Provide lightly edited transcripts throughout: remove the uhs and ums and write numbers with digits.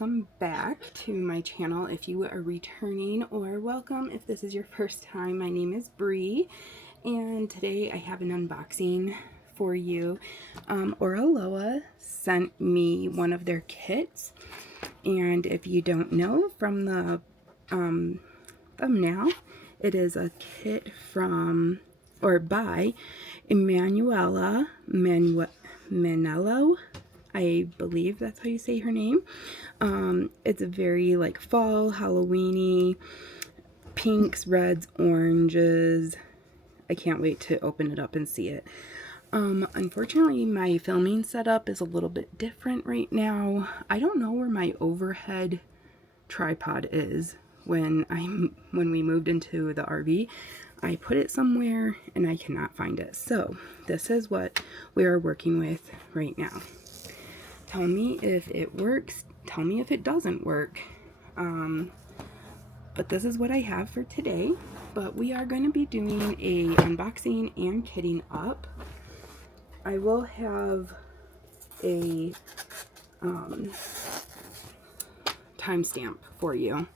welcome back to my channel if you are returning, or welcome if this is your first time. My name is Bree, and today I have an unboxing for you. Oraloa sent me one of their kits, and if you don't know from the thumbnail, it is a kit from or by Emanuela Mannello. I believe that's how you say her name. It's a very like fall, Halloween-y, pinks, reds, oranges. I can't wait to open it up and see it. Unfortunately, my filming setup is a little bit different right now. I don't know where my overhead tripod is. When we moved into the RV, I put it somewhere and I cannot find it. So this is what we are working with right now. Tell me if it works, tell me if it doesn't work. But this is what I have for today. But we are going to be doing a unboxing and kitting up. I will have a timestamp for you.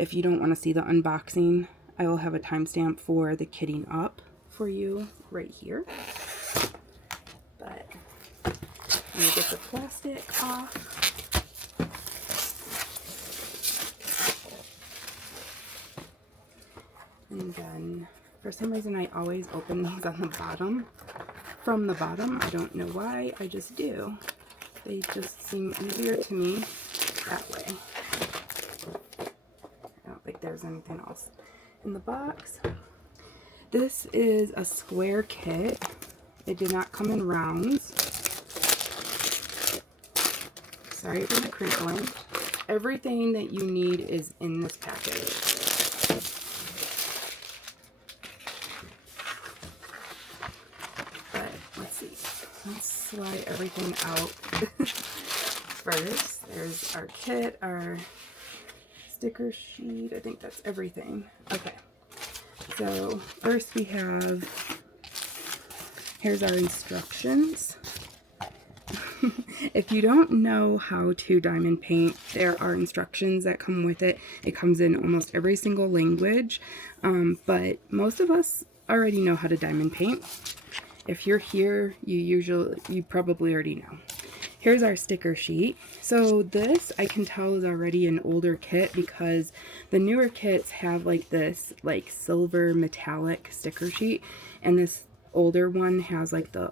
If you don't want to see the unboxing, I will have a timestamp for the kitting up for you right here. But let me get the plastic off. And then, for some reason, I always open these on the bottom. From the bottom, I don't know why, I just do. They just seem easier to me that way. I don't think there's anything else in the box. This is a square kit. It did not come in rounds. Sorry for the crinkling. Everything that you need is in this package. But let's see. Let's slide everything out first. There's our kit, our sticker sheet. I think that's everything. Okay. So first we have, here's our instructions. If you don't know how to diamond paint, there are instructions that come with it. It comes in almost every single language, but most of us already know how to diamond paint. If you're here, you probably already know. Here's our sticker sheet. So this, I can tell, is already an older kit because the newer kits have like this like silver metallic sticker sheet, and this older one has like the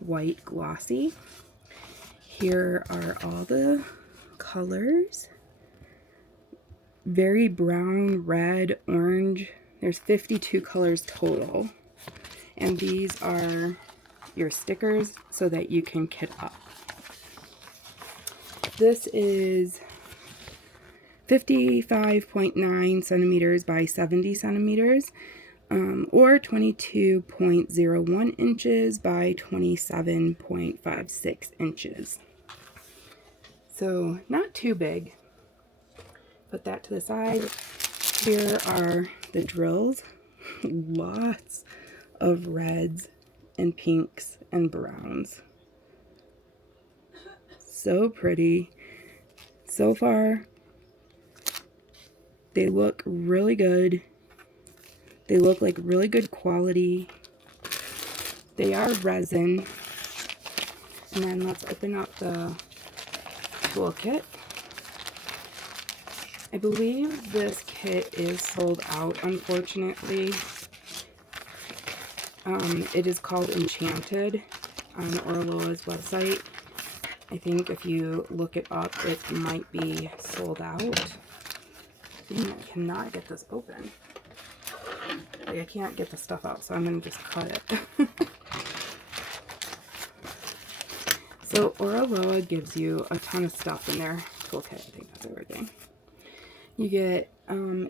white glossy. Here are all the colors. Very brown, red, orange. There's 52 colors total. And these are your stickers so that you can kit up. This is 55.9 centimeters by 70 centimeters, or 22.01 inches by 27.56 inches. So not too big. Put that to the side. Here are the drills. Lots of reds and pinks and browns. So pretty. So far, they look really good. They look like really good quality. They are resin. And then let's open up the toolkit. I believe this kit is sold out, unfortunately. It is called Enchanted on Oraloa's website. I think if you look it up, it might be sold out. I cannot get this open. Like, I can't get the stuff out, so I'm going to just cut it. So Oraloa gives you a ton of stuff in their toolkit. I think that's everything. You get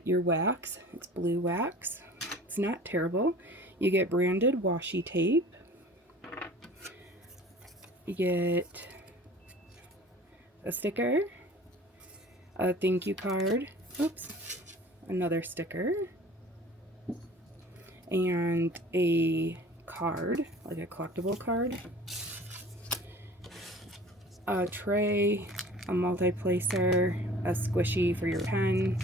your wax. It's blue wax. It's not terrible. You get branded washi tape. You get a sticker, a thank you card, oops, another sticker, and a card, like a collectible card, a tray, a multi-placer, a squishy for your pen,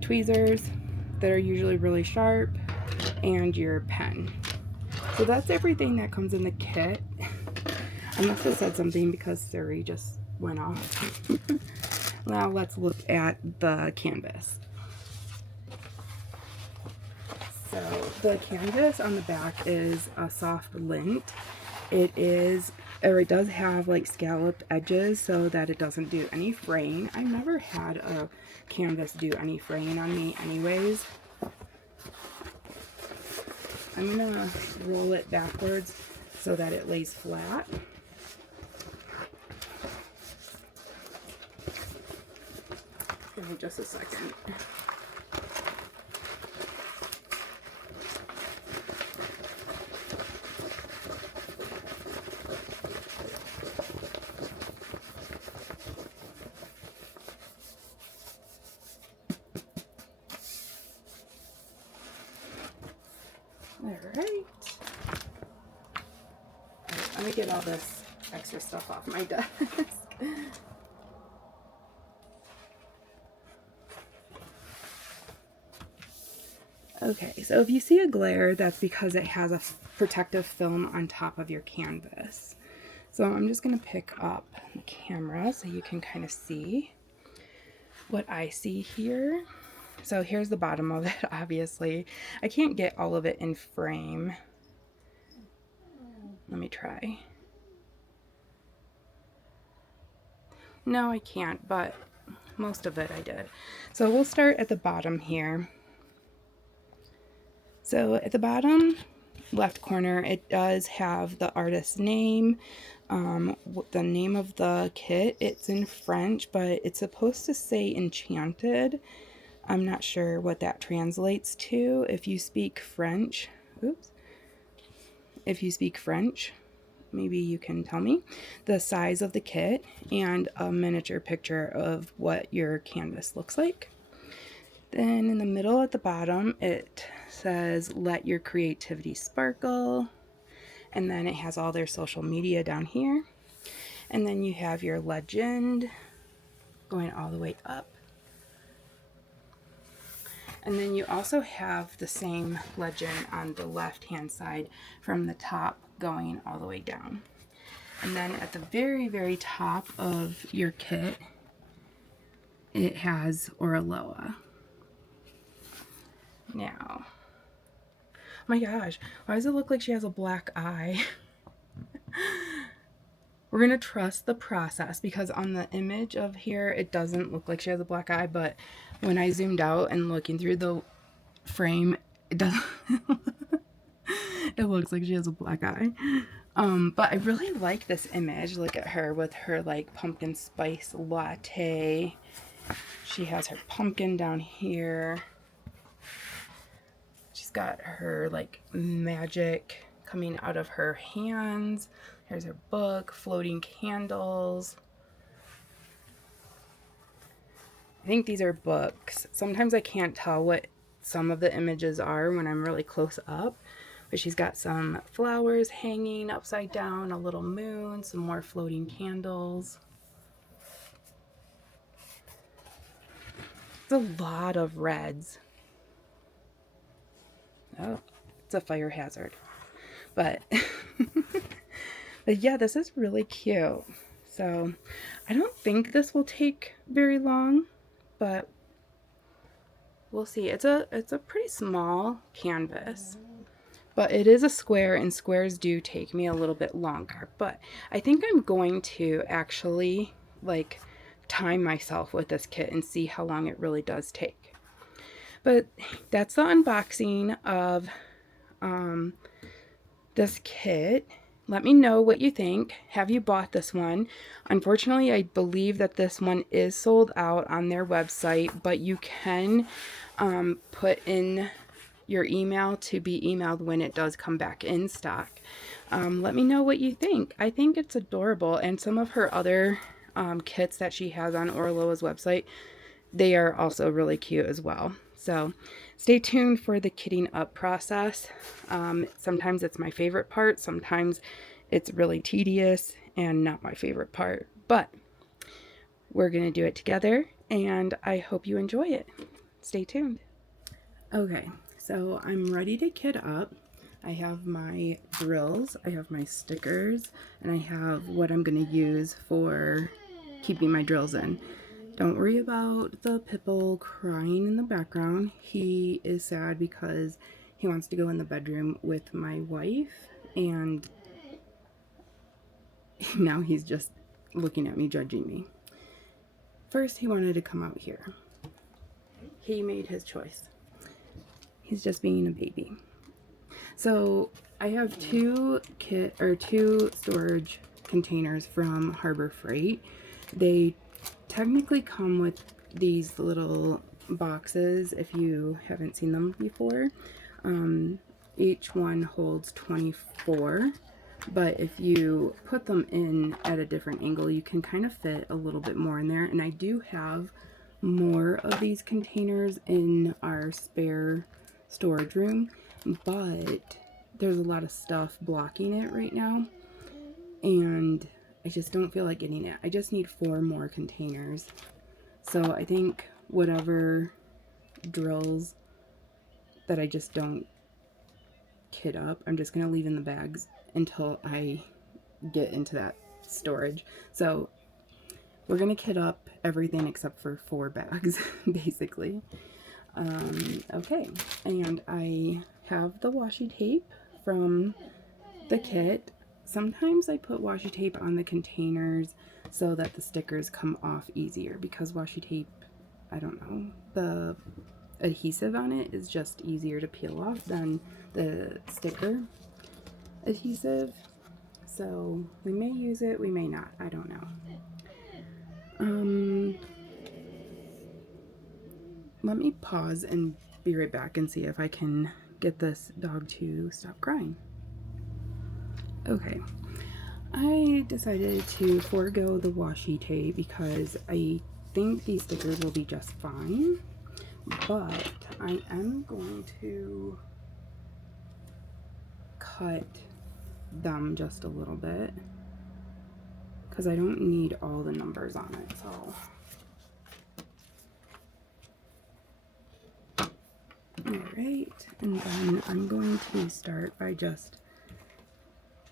tweezers that are usually really sharp, and your pen. So that's everything that comes in the kit. I must have said something because Siri just went off. Now let's look at the canvas. So the canvas on the back is a soft lint. It does have like scalloped edges so that it doesn't do any fraying. I've never had a canvas do any fraying on me anyways. I'm gonna roll it backwards so that it lays flat. Give me just a second. Alright. Let me get all this extra stuff off my desk. Okay, so if you see a glare, that's because it has a protective film on top of your canvas. So I'm just going to pick up the camera so you can kind of see what I see here. So here's the bottom of it, obviously. I can't get all of it in frame. Let me try. No, I can't, but most of it I did. So we'll start at the bottom here. So at the bottom left corner, it does have the artist's name, the name of the kit. It's in French, but it's supposed to say Enchanted. I'm not sure what that translates to. If you speak French, if you speak French, maybe you can tell me the size of the kit and a miniature picture of what your canvas looks like. Then in the middle at the bottom, it says, "Let your creativity sparkle." And then it has all their social media down here. And then you have your legend going all the way up. And then you also have the same legend on the left-hand side from the top going all the way down. And then at the very, very top of your kit, it has Oraloa. Now, oh my gosh, why does it look like she has a black eye? We're going to trust the process because on the image of here, it doesn't look like she has a black eye, but when I zoomed out and looking through the frame, it doesn't. It looks like she has a black eye. But I really like this image. Look at her with her like pumpkin spice latte. She has her pumpkin down here. She's got her like magic coming out of her hands. Here's her book, floating candles. I think these are books. Sometimes I can't tell what some of the images are when I'm really close up. But she's got some flowers hanging upside down, a little moon, some more floating candles. It's a lot of reds. Oh, it's a fire hazard. But, but yeah, this is really cute. So I don't think this will take very long, but we'll see. It's a pretty small canvas. But it is a square, and squares do take me a little bit longer. But I think I'm going to actually like time myself with this kit and see how long it really does take. But that's the unboxing of this kit. Let me know what you think. Have you bought this one? Unfortunately, I believe that this one is sold out on their website, but you can put in your email to be emailed when it does come back in stock. Let me know what you think. I think it's adorable, and some of her other kits that she has on Oraloa's website, they are also really cute as well. So stay tuned for the kitting up process. Sometimes it's my favorite part, sometimes it's really tedious and not my favorite part, but we're going to do it together, and I hope you enjoy it. Stay tuned. Okay, so I'm ready to kit up. I have my drills, I have my stickers, and I have what I'm going to use for keeping my drills in. Don't worry about the Pipple crying in the background. He is sad because he wants to go in the bedroom with my wife, and now he's just looking at me, judging me. First, he wanted to come out here. He made his choice. He's just being a baby. So I have two storage containers from Harbor Freight. They technically come with these little boxes if you haven't seen them before. Each one holds 24, but if you put them in at a different angle, you can kind of fit a little bit more in there. And I do have more of these containers in our spare storage room, but there's a lot of stuff blocking it right now, and I just don't feel like getting it. I just need 4 more containers. So I think whatever drills that I just don't kit up, I'm just gonna leave in the bags until I get into that storage. So we're gonna kit up everything except for 4 bags, basically. Okay, and I have the washi tape from the kit. Sometimes I put washi tape on the containers so that the stickers come off easier, because washi tape, I don't know, the adhesive on it is just easier to peel off than the sticker adhesive. So we may use it, we may not, I don't know. Let me pause and be right back and see if I can get this dog to stop crying. Okay, I decided to forego the washi tape because I think these stickers will be just fine, but I am going to cut them just a little bit because I don't need all the numbers on it. So alright, and then I'm going to start by just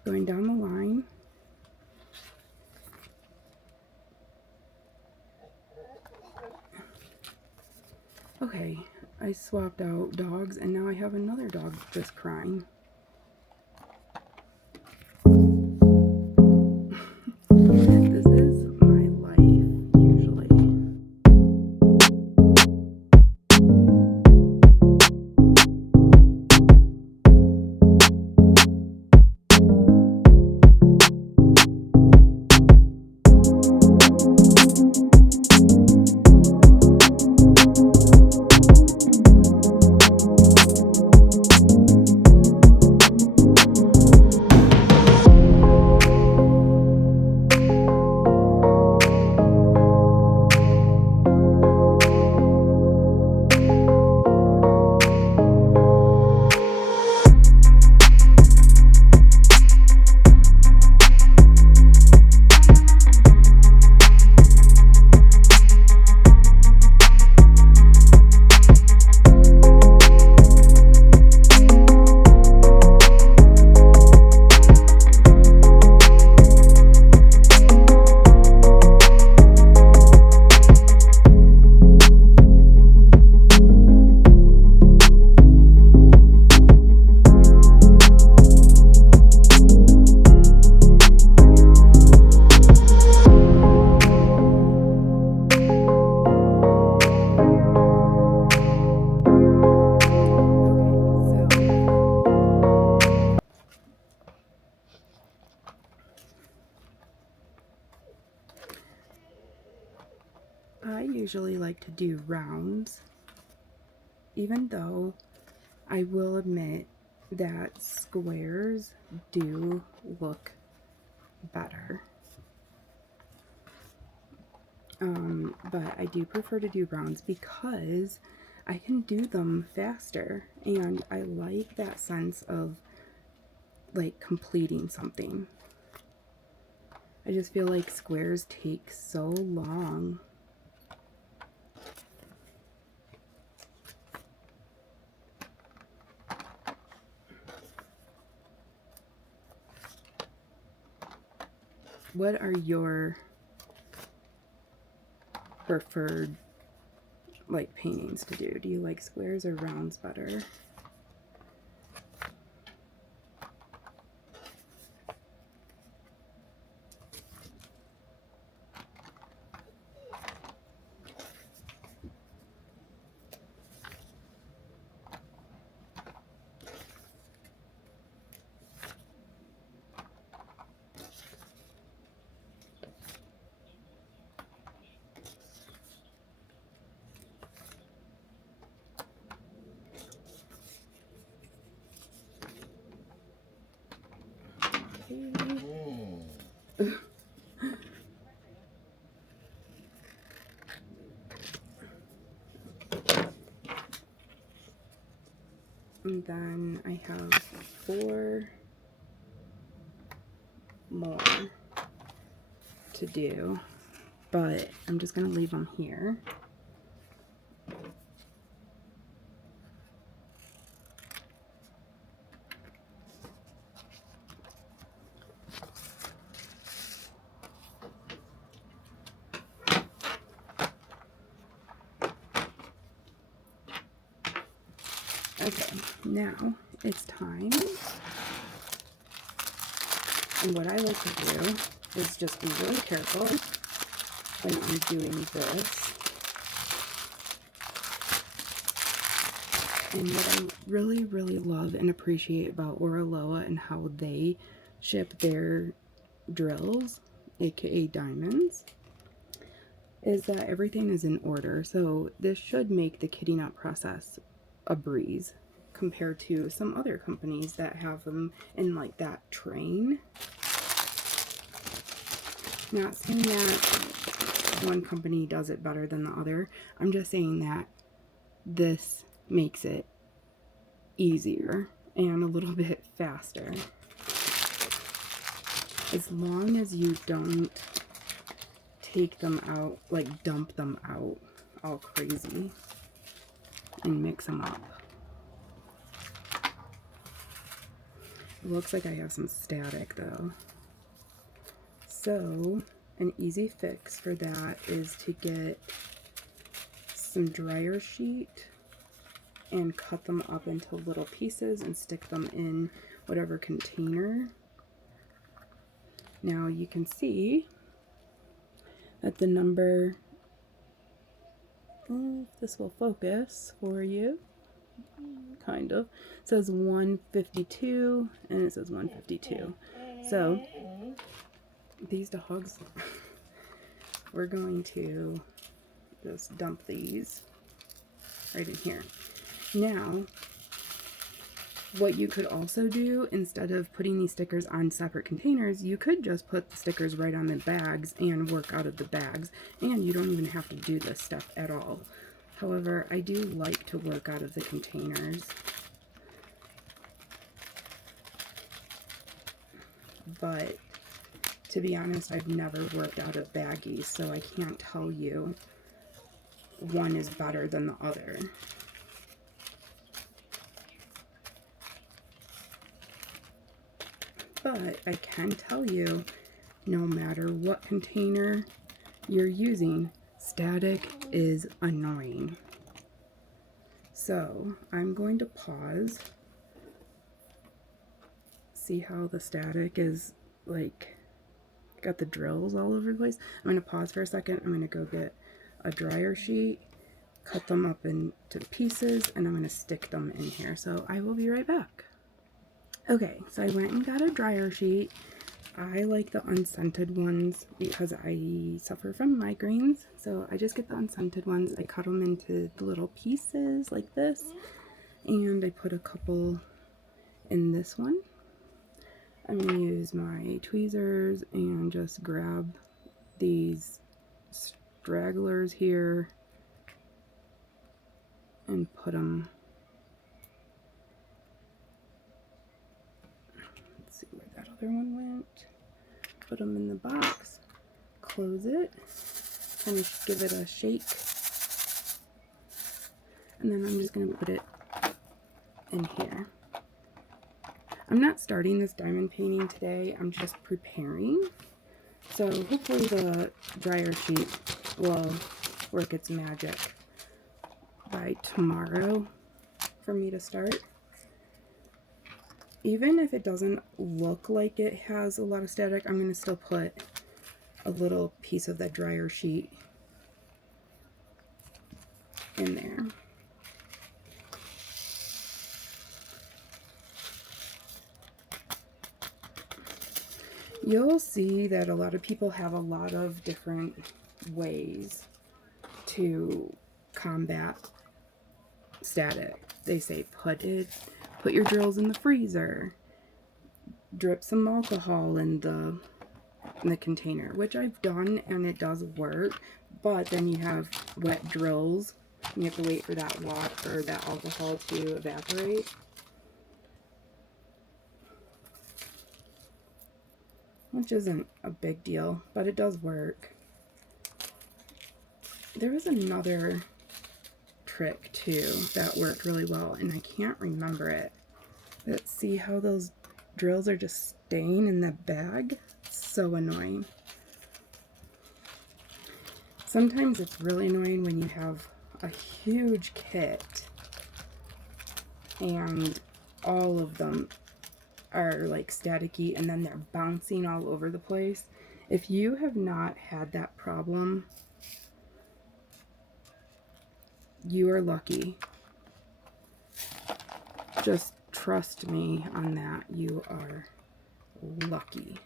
going down the line. Okay, I swapped out dogs and now I have another dog just crying. This is my life, usually. I usually like to do rounds, even though I will admit that squares do look better. But I do prefer to do rounds because I can do them faster, and I like that sense of like completing something. I just feel like squares take so long. What are your preferred like paintings to do? Do you like squares or rounds better? And then I have 4 more to do, but I'm just going to leave them here. Okay, now it's time. And what I like to do is just be really careful when I'm doing this. And what I really, really love and appreciate about Oraloa and how they ship their drills, aka diamonds, is that everything is in order. So this should make the kitting out process a breeze compared to some other companies that have them in like that train. Not saying that one company does it better than the other. I'm just saying that this makes it easier and a little bit faster. As long as you don't take them out, like dump them out all crazy and mix them up. It looks like I have some static though. So an easy fix for that is to get some dryer sheet and cut them up into little pieces and stick them in whatever container. Now you can see that the number, if this will focus for you, kind of, says 152 and it says 152. So these dogs, we're going to just dump these right in here. Now, what you could also do, instead of putting these stickers on separate containers, you could just put the stickers right on the bags and work out of the bags, and you don't even have to do this step at all. However, I do like to work out of the containers, but to be honest, I've never worked out of baggies, so I can't tell you one is better than the other. But I can tell you, no matter what container you're using, static is annoying. So I'm going to pause, see how the static is like got the drills all over the place. I'm going to pause for a second. I'm going to go get a dryer sheet, cut them up into pieces, and I'm going to stick them in here. So I will be right back. Okay, so I went and got a dryer sheet. I like the unscented ones because I suffer from migraines, so I just get the unscented ones. I cut them into the little pieces like this, and I put a couple in this one. I'm going to use my tweezers and just grab these stragglers here and put them. Let's see where that other one went. put them in the box, close it, kind of give it a shake, and then I'm just going to put it in here. I'm not starting this diamond painting today, I'm just preparing. So hopefully the dryer sheet will work its magic by tomorrow for me to start. Even if it doesn't look like it has a lot of static, I'm going to still put a little piece of that dryer sheet in there. You'll see that a lot of people have a lot of different ways to combat static. They say put your drills in the freezer, drip some alcohol in the container, which I've done and it does work, but then you have wet drills and you have to wait for that water or that alcohol to evaporate. Which isn't a big deal, but it does work. There was another trick too that worked really well, and I can't remember it. But see how those drills are just staying in the bag? It's so annoying. Sometimes it's really annoying when you have a huge kit and all of them are like staticky and then they're bouncing all over the place. If you have not had that problem, you are lucky. Just trust me on that. You are lucky.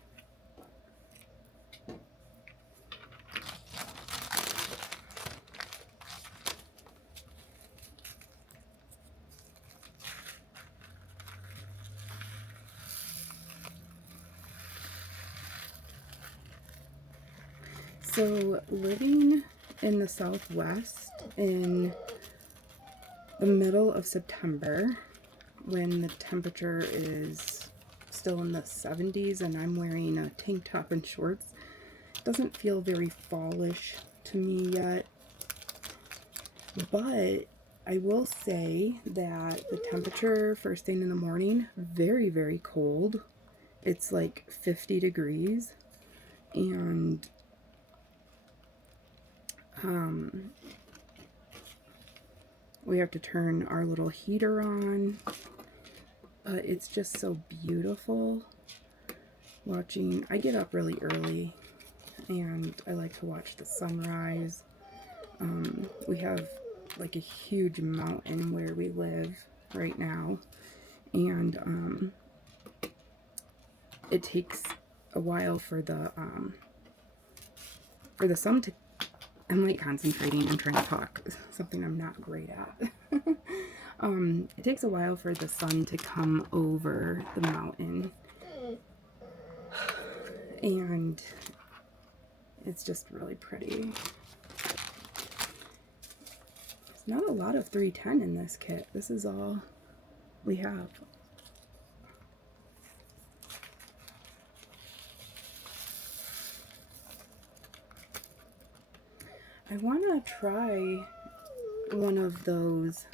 So living in the Southwest in the middle of September, when the temperature is still in the 70s and I'm wearing a tank top and shorts, doesn't feel very fallish to me yet. But I will say that the temperature first thing in the morning, very, very cold. It's like 50 degrees. And we have to turn our little heater on. But it's just so beautiful watching. I get up really early and I like to watch the sunrise. We have like a huge mountain where we live right now, and it takes a while for the sun to, I'm like concentrating and trying to talk, something I'm not great at. It takes a while for the sun to come over the mountain, and it's just really pretty. There's not a lot of 310 in this kit. This is all we have. I want to try one of those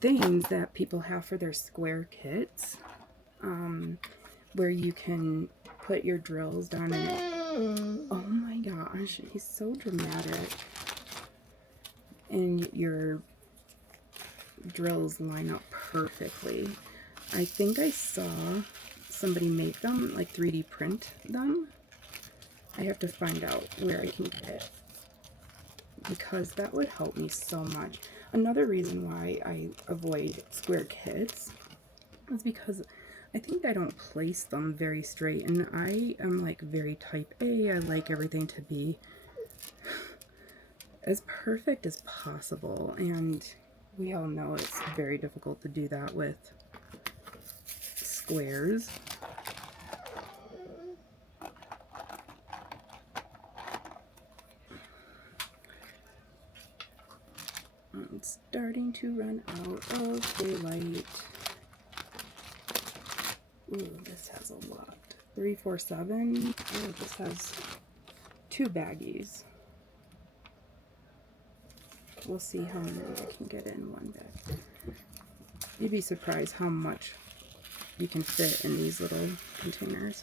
things that people have for their square kits, where you can put your drills down in it. Oh my gosh, he's so dramatic. And your drills line up perfectly. I think I saw somebody make them, like 3D print them. I have to find out where I can get it, because that would help me so much. Another reason why I avoid square kits is because I think I don't place them very straight, and I am like very type A. I like everything to be as perfect as possible, and we all know it's very difficult to do that with squares. It's starting to run out of daylight. Ooh, this has a lot 347. Oh, this has 2 baggies. We'll see how many I can get in one bag. You'd be surprised how much you can fit in these little containers.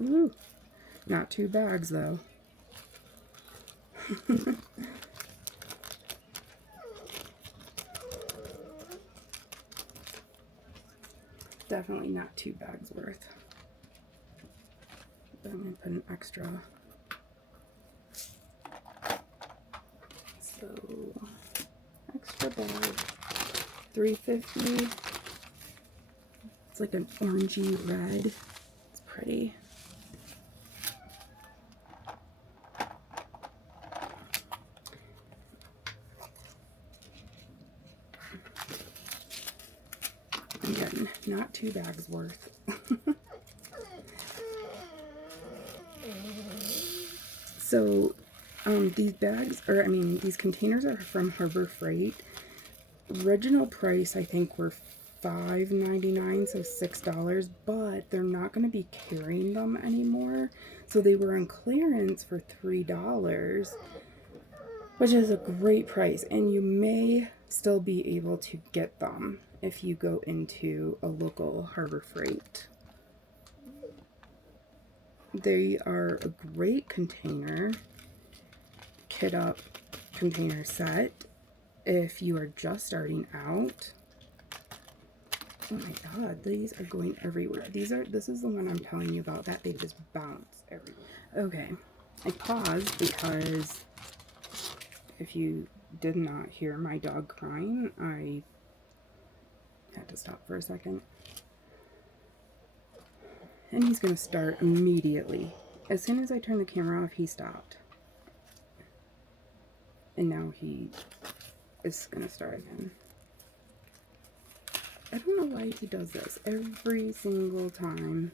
Ooh, not 2 bags though. Definitely not 2 bags worth. But I'm going to put an extra. So, extra bag, $3.50. It's like an orangey red. It's pretty. Again, not 2 bags worth. So, these bags, or I mean, these containers are from Harbor Freight. Original price, I think, were $5.99, so $6, but they're not going to be carrying them anymore. So they were on clearance for $3, which is a great price, and you may still be able to get them if you go into a local Harbor Freight. They are a great container, kit up container set if you are just starting out. Oh my god, these are going everywhere. This is the one I'm telling you about, that they just bounce everywhere. Okay, I paused because if you did not hear my dog crying, I had to stop for a second. And he's going to start immediately. As soon as I turned the camera off, he stopped. And now he is going to start again. I don't know why he does this every single time.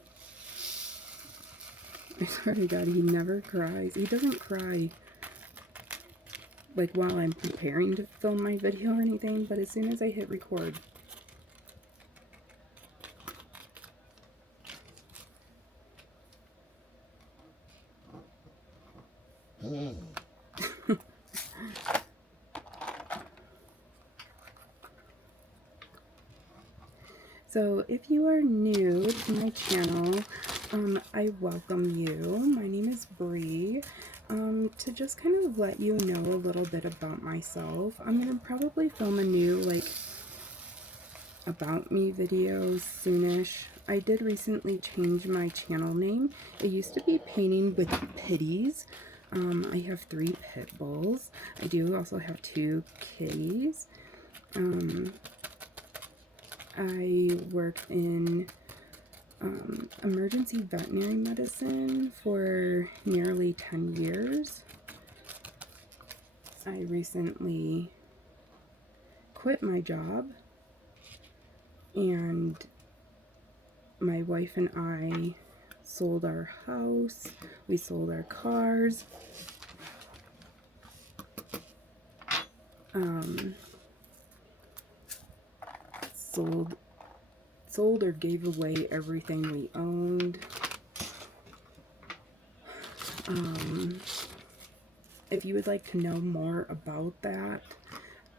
I swear to God, he never cries. He doesn't cry like while I'm preparing to film my video or anything, but as soon as I hit record, so if you are new to my channel, I welcome you. My name is Bree. To just kind of let you know a little bit about myself, I'm going to probably film a new, like, about me video soonish. I did recently change my channel name. It used to be Painting with Pitties. I have 3 pit bulls. I do also have 2 kitties. I work in emergency veterinary medicine for nearly 10 years. I recently quit my job, and my wife and I sold our house, we sold our cars, sold or gave away everything we owned. If you would like to know more about that,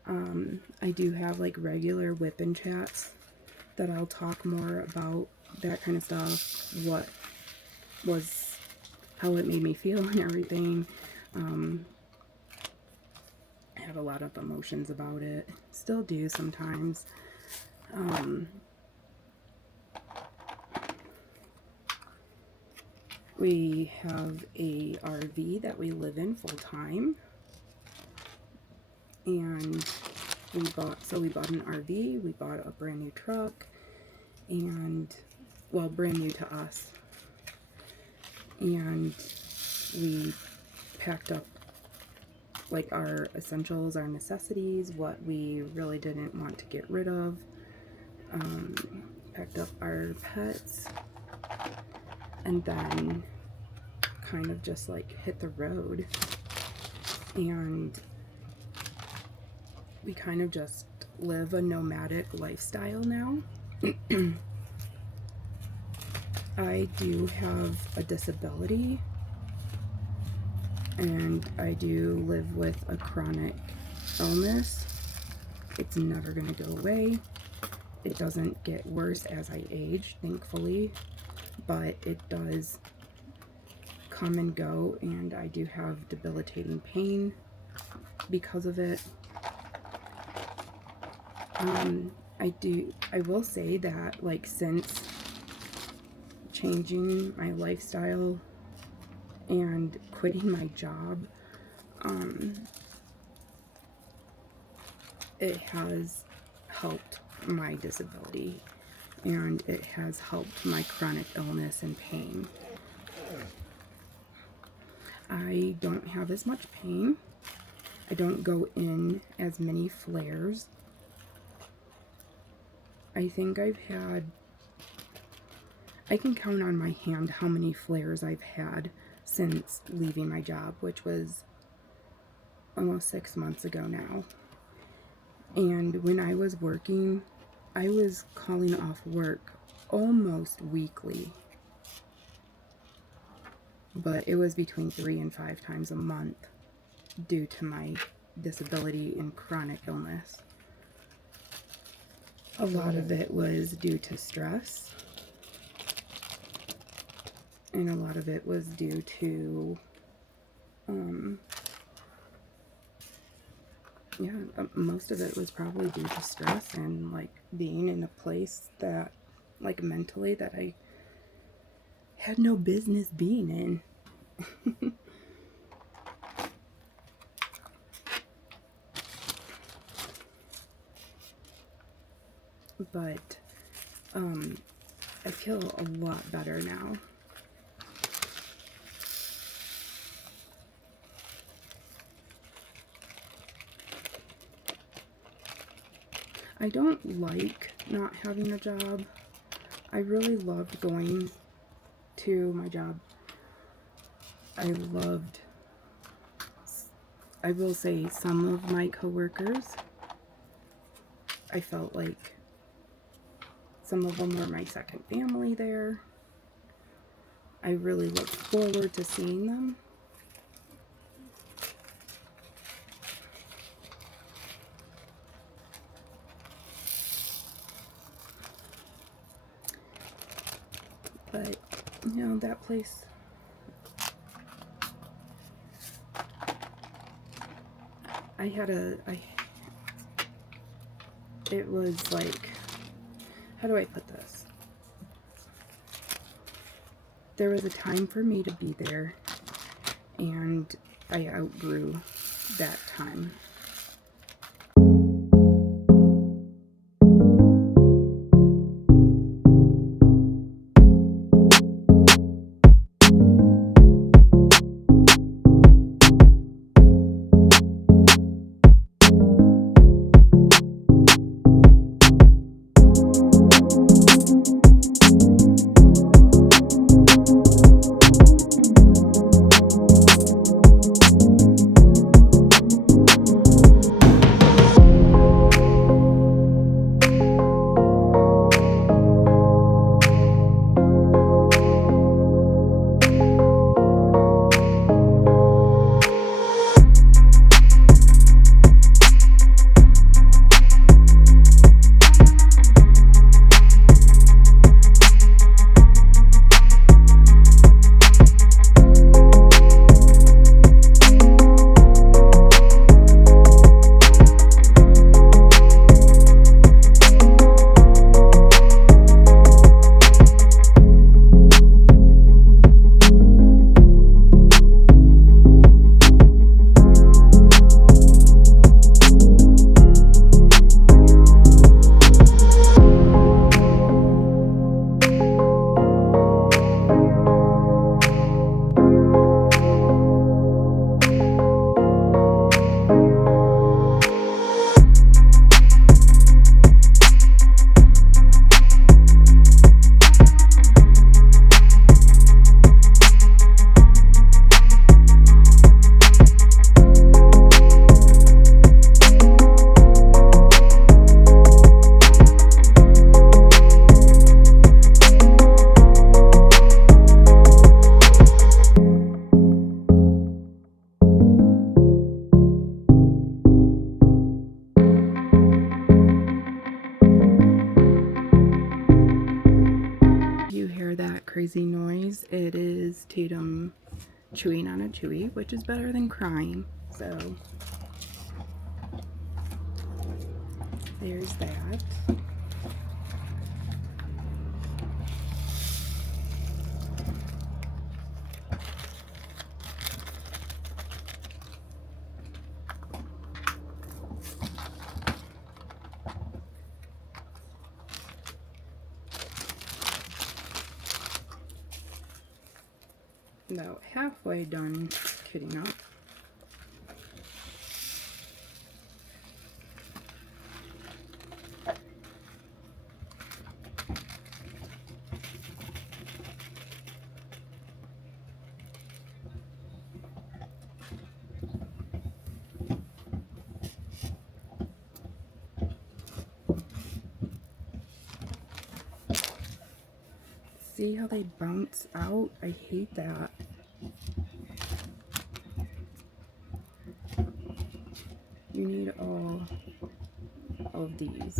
I do have like regular whip-in chats that I'll talk more about that kind of stuff, how it made me feel and everything. I have a lot of emotions about it, still do sometimes. We have a RV that we live in full time, and we bought an RV, we bought a brand new truck, and, well, brand new to us, and we packed up like our essentials, our necessities, what we really didn't want to get rid of, packed up our pets, and then kind of just like hit the road. And we kind of just live a nomadic lifestyle now. I do have a disability, and I do live with a chronic illness. It's never going to go away. It doesn't get worse as I age, thankfully, but it does come and go, and I do have debilitating pain because of it. I will say that, like, since changing my lifestyle and quitting my job, it has helped my disability, and it has helped my chronic illness and pain. I don't have as much pain. I don't go in as many flares. I think I can count on my hand how many flares I've had since leaving my job, which was almost 6 months ago now. And when I was working, I was calling off work almost weekly, but it was between 3 and 5 times a month due to my disability and chronic illness. A lot of it was due to stress, and a lot of it was due to most of it was probably due to stress and, like, being in a place that, like, mentally, that I had no business being in. But I feel a lot better now. I don't like not having a job. I really loved going to my job. I will say, some of my coworkers, I felt like some of them were my second family there. I really looked forward to seeing them. But, you know, that place, it was like, how do I put this? There was a time for me to be there, and I outgrew that time. noisy noise. It is Tatum chewing on a chewy, which is better than crying. So there's that. About halfway done kitting up. See how they bounce out? I hate that. You need all of these.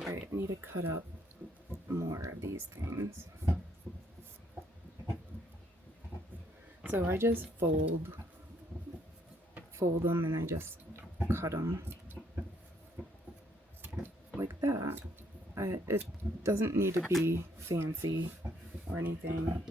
Alright, I need to cut up more of these things. So I just fold them and I just cut them like that. It doesn't need to be fancy or anything.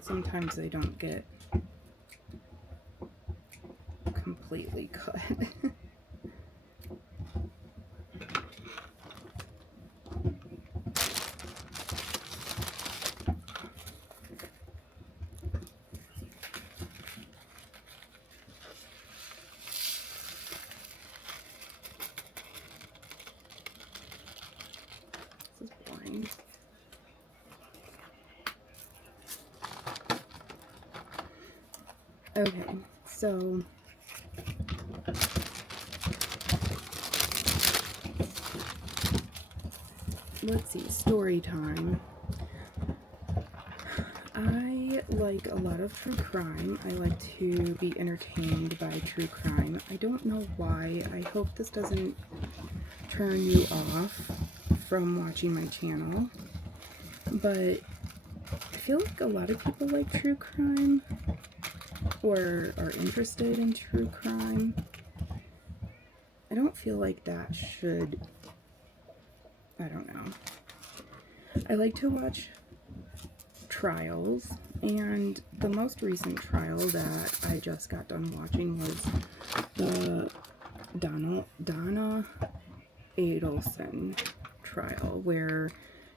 Sometimes they don't get completely cut. This is boring. Okay, so let's see, story time. I like a lot of true crime. I like to be entertained by true crime. I don't know why. I hope this doesn't turn you off from watching my channel, but I feel like a lot of people like true crime or are interested in true crime. I don't feel like that should, I don't know. I like to watch trials, and the most recent trial that I just got done watching was the Donna Adelson trial, where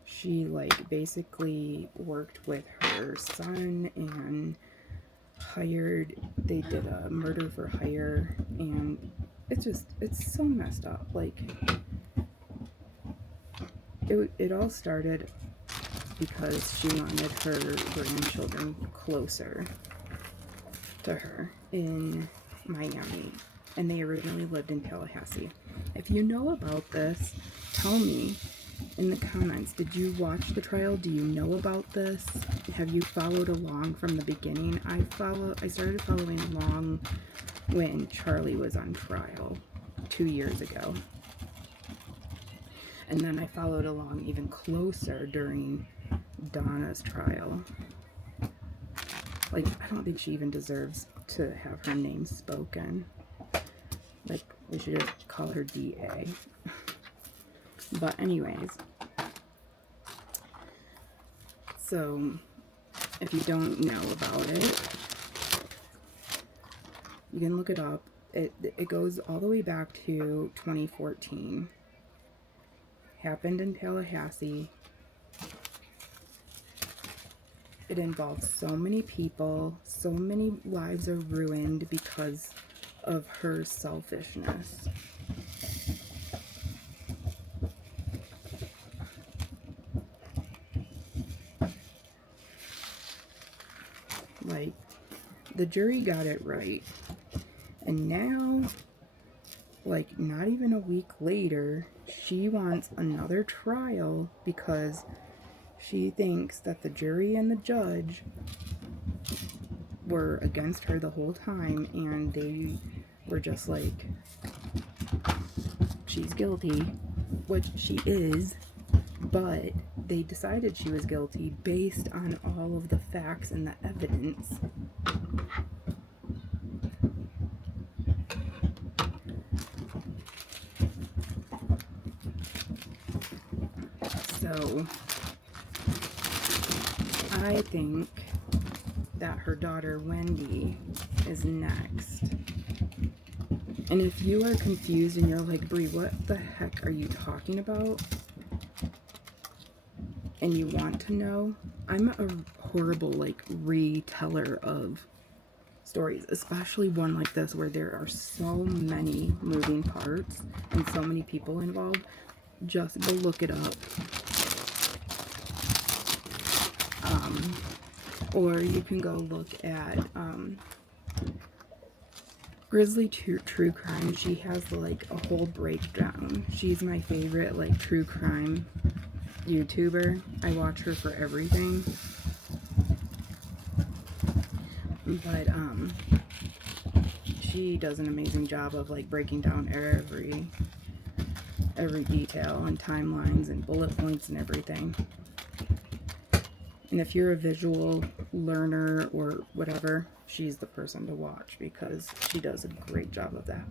she like basically worked with her son and they did a murder for hire, and it's so messed up. Like it all started because she wanted her grandchildren closer to her in Miami, and they originally lived in Tallahassee. If you know about this, tell me in the comments. Did you watch the trial? Do you know about this? Have you followed along from the beginning? I started following along when Charlie was on trial 2 years ago. And then I followed along even closer during Donna's trial. Like, I don't think she even deserves to have her name spoken. Like, we should just call her DA. But anyways, so if you don't know about it, you can look it up. It goes all the way back to 2014. Happened in Tallahassee. It involves so many people, so many lives are ruined because of her selfishness. Like, the jury got it right. And now, like, not even a week later, she wants another trial because she thinks that the jury and the judge were against her the whole time, and they were just like, she's guilty, which she is, but they decided she was guilty based on all of the facts and the evidence. So I think that her daughter Wendy is next. And if you are confused and you're like, Brie, what the heck are you talking about? And you want to know, I'm a horrible like reteller of stories, especially one like this where there are so many moving parts and so many people involved. Just go look it up. Or you can go look at Grizzly True Crime. She has like a whole breakdown. She's my favorite like true crime YouTuber. I watch her for everything. But she does an amazing job of like breaking down every detail and timelines and bullet points and everything. And if you're a visual learner or whatever, she's the person to watch because she does a great job of that.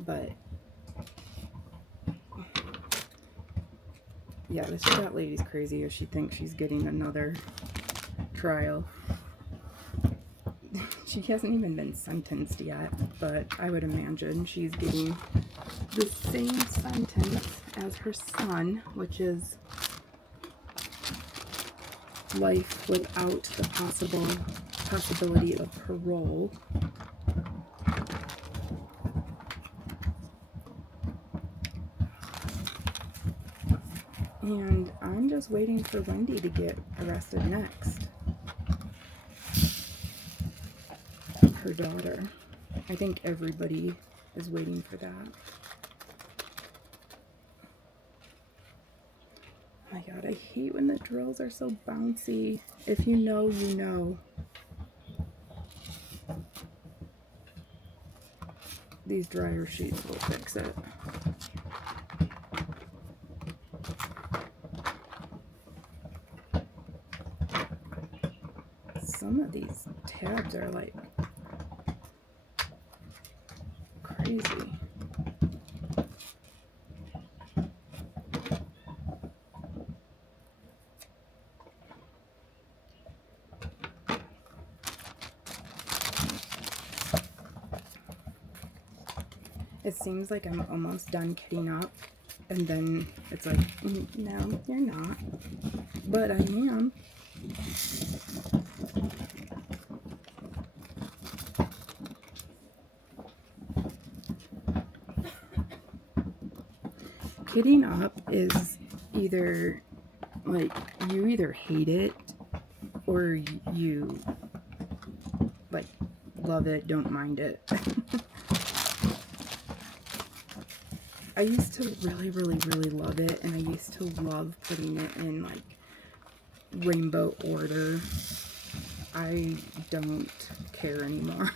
But yeah, that lady's crazy if she thinks she's getting another trial. She hasn't even been sentenced yet, but I would imagine she's getting the same sentence as her son, which is life without the possibility of parole. And I'm just waiting for Wendy to get arrested next. Her daughter. I think everybody is waiting for that. Oh my god, I hate when the drills are so bouncy. If you know, you know. These dryer sheets will fix it. Some of these tabs are like crazy. It seems like I'm almost done kitting up, and then it's like, no, you're not. But I am. Kitting up is either, like, you either hate it or you, like, love it, don't mind it. I used to really love it, and I used to love putting it in, like, rainbow order. I don't care anymore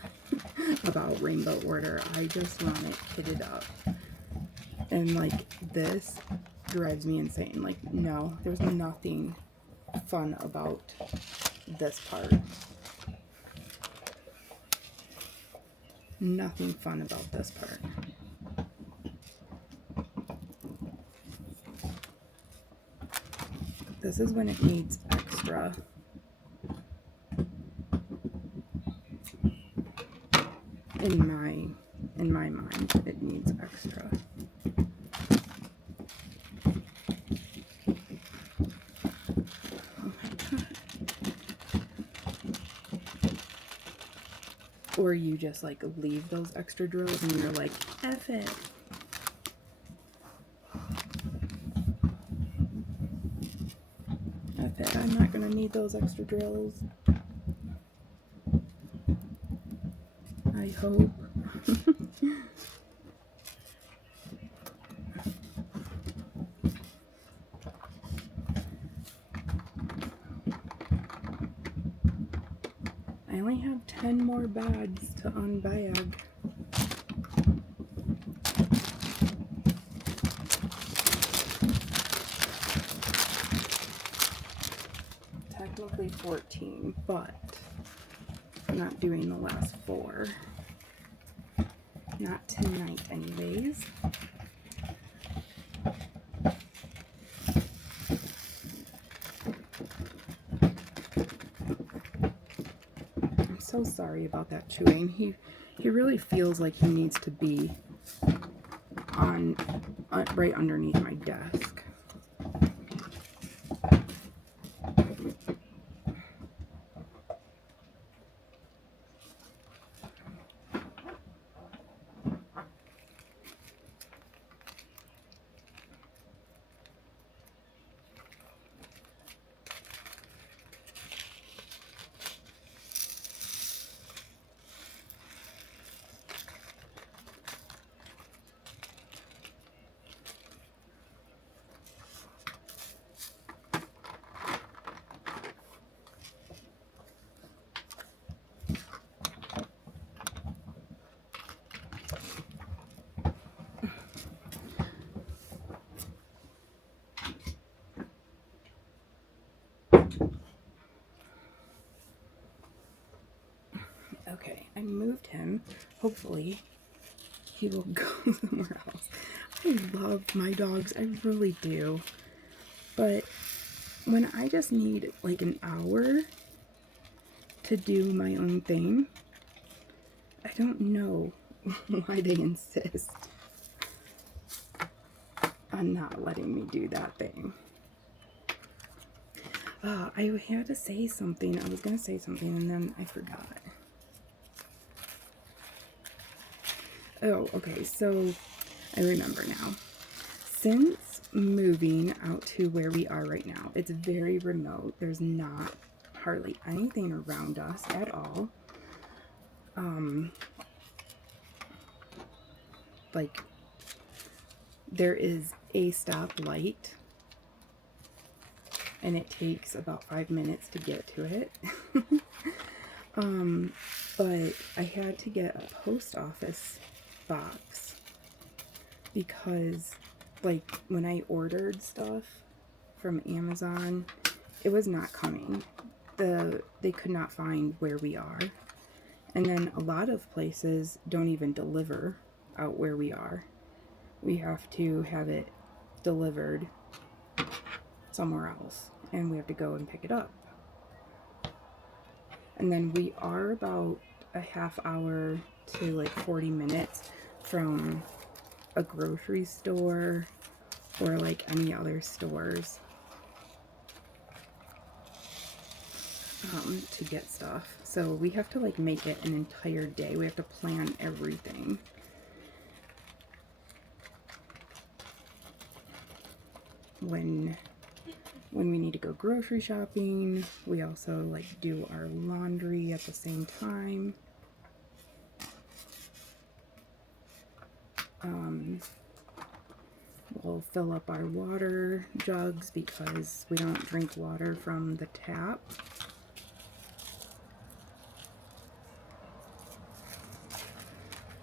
about rainbow order. I just want it kitted up. And, like, this drives me insane. Like, no, there's nothing fun about this part. Nothing fun about this part. This is when it needs extra. In my mind, it needs extra. Oh my god. Or you just like leave those extra drills and you're like, F it. F it, I'm not gonna need those extra drills. I hope. I only have 10 more bags to unbag. Technically 14, but I'm not doing the last 4. Not tonight anyways. I'm so sorry about that chewing. He really feels like he needs to be on right underneath my desk. Okay, I moved him. Hopefully he will go somewhere else. I love my dogs, I really do. But when I just need like an hour to do my own thing, I don't know why they insist on not letting me do that thing. I had to say something. I was going to say something and then I forgot. Oh, okay, so I remember now. Since moving out to where we are right now, it's very remote. There's not hardly anything around us at all. Like, there is a stoplight, and it takes about 5 minutes to get to it. But I had to get a post office box because, like, when I ordered stuff from Amazon, it was not coming. They could not find where we are. And then a lot of places don't even deliver out where we are. We have to have it delivered somewhere else, and we have to go and pick it up. And then we are about a half hour to like 40 minutes from a grocery store or like any other stores to get stuff. So we have to like make it an entire day. We have to plan everything. When we need to go grocery shopping, we also like do our laundry at the same time. We'll fill up our water jugs because we don't drink water from the tap.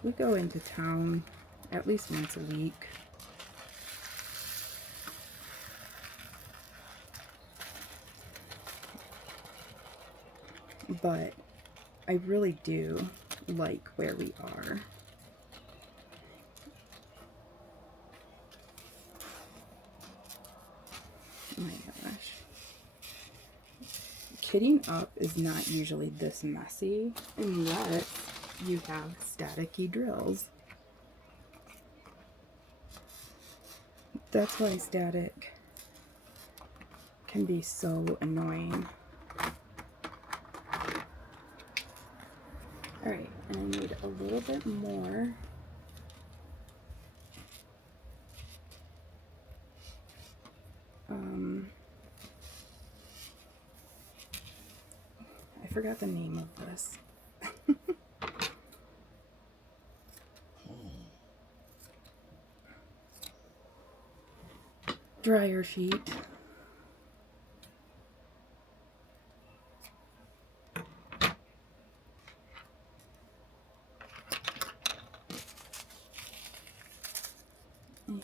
We go into town at least once a week. But I really do like where we are. Oh my gosh. Kitting up is not usually this messy unless you have staticky drills. That's why static can be so annoying. Alright, and I need a little bit more. I forgot the name of this. Dryer sheet.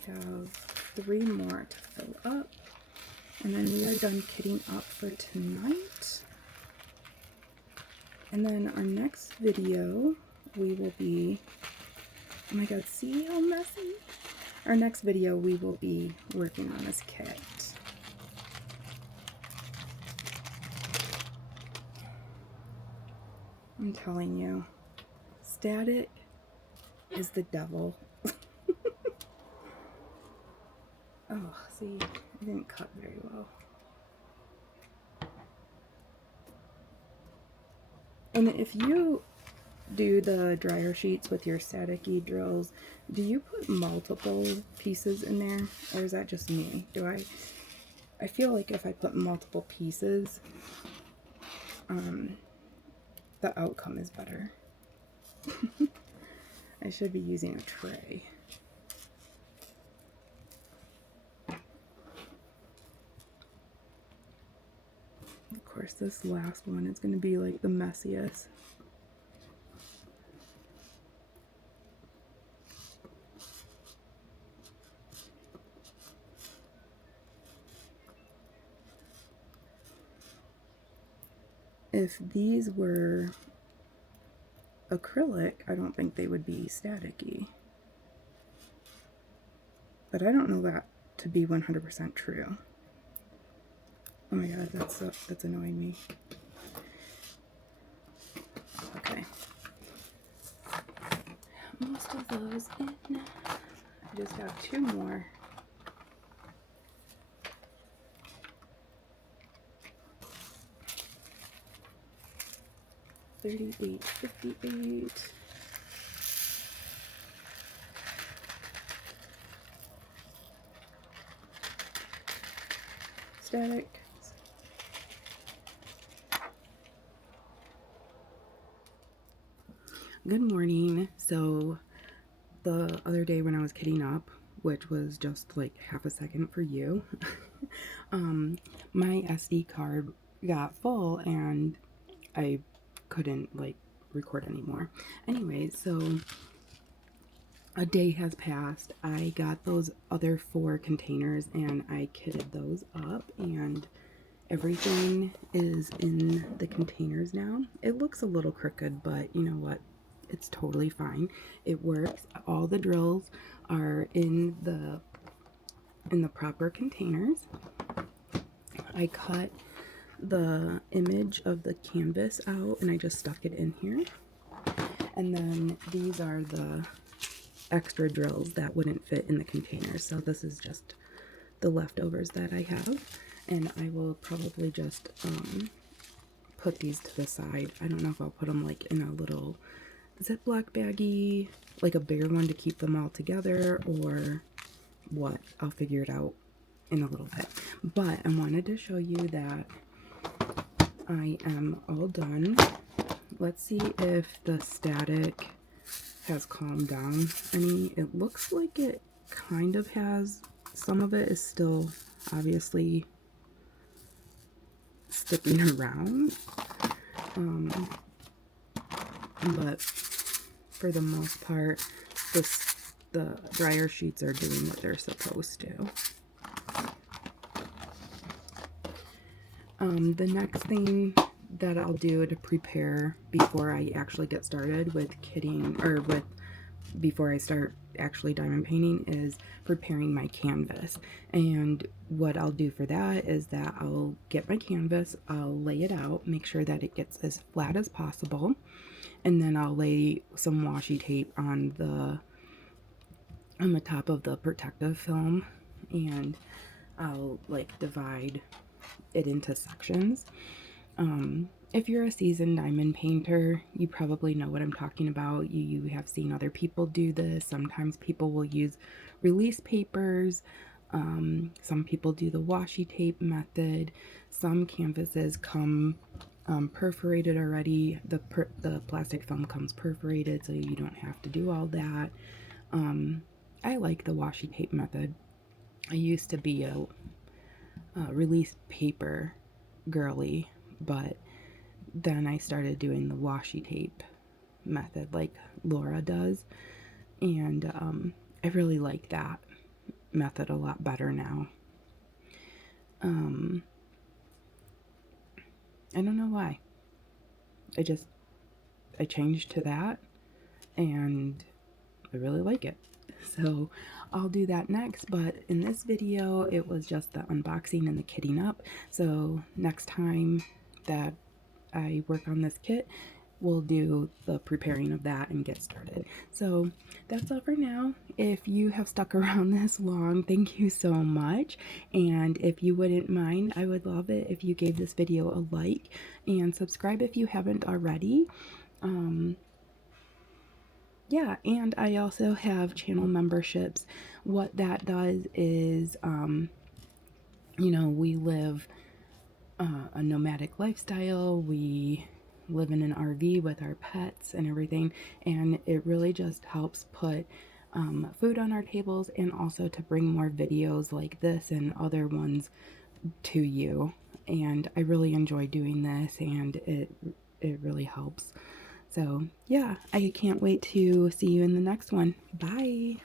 have 3 more to fill up, and then we are done kitting up for tonight. And then our next video, we will be, oh my god, see how messy? Our next video, we will be working on this kit. I'm telling you, static is the devil. Oh, see, it didn't cut very well. And if you do the dryer sheets with your static-y drills, do you put multiple pieces in there, or is that just me? I feel like if I put multiple pieces, the outcome is better. I should be using a tray. Of course, this last one is going to be like the messiest. If these were acrylic, I don't think they would be static-y. But I don't know that to be 100% true. Oh my god, that's annoying me. Okay. Most of those in. I just have 2 more. $38, $58. Static. Good morning. So the other day when I was kitting up, which was just like half a second for you, my SD card got full and I couldn't like record anymore. Anyway, so a day has passed. I got those other 4 containers and I kitted those up, and everything is in the containers now. It looks a little crooked, but you know what? It's totally fine. It works. All the drills are in the proper containers. I cut the image of the canvas out and I just stuck it in here. And then these are the extra drills that wouldn't fit in the containers. So this is just the leftovers that I have. And I will probably just put these to the side. I don't know if I'll put them like in a little Ziploc baggie, like a bigger one to keep them all together, or what. I'll figure it out in a little bit. But I wanted to show you that I am all done. Let's see if the static has calmed down any. It looks like it kind of has. Some of it is still obviously sticking around, but for the most part, the dryer sheets are doing what they're supposed to. The next thing that I'll do to prepare before I actually get started with kitting, or before I start actually diamond painting, is preparing my canvas. And what I'll do for that is that I'll get my canvas, I'll lay it out, make sure that it gets as flat as possible, and then I'll lay some washi tape on the top of the protective film, and I'll like divide it into sections. If you're a seasoned diamond painter, you probably know what I'm talking about. You have seen other people do this. Sometimes people will use release papers. Some people do the washi tape method. Some canvases come perforated already. The plastic film comes perforated, so you don't have to do all that. I like the washi tape method. I used to be a release paper girly, but then I started doing the washi tape method like Laura does, and I really like that. method a lot better now. I don't know why. I changed to that, and I really like it. So I'll do that next, but in this video it was just the unboxing and the kitting up. So next time that I work on this kit, we'll do the preparing of that and get started. So that's all for now. If you have stuck around this long, thank you so much. And if you wouldn't mind, I would love it if you gave this video a like and subscribe if you haven't already. Yeah, and I also have channel memberships. What that does is, you know, we live a nomadic lifestyle. We live in an RV with our pets and everything, and it really just helps put food on our tables, and also to bring more videos like this and other ones to you. And I really enjoy doing this, and it really helps. So yeah, I can't wait to see you in the next one. Bye.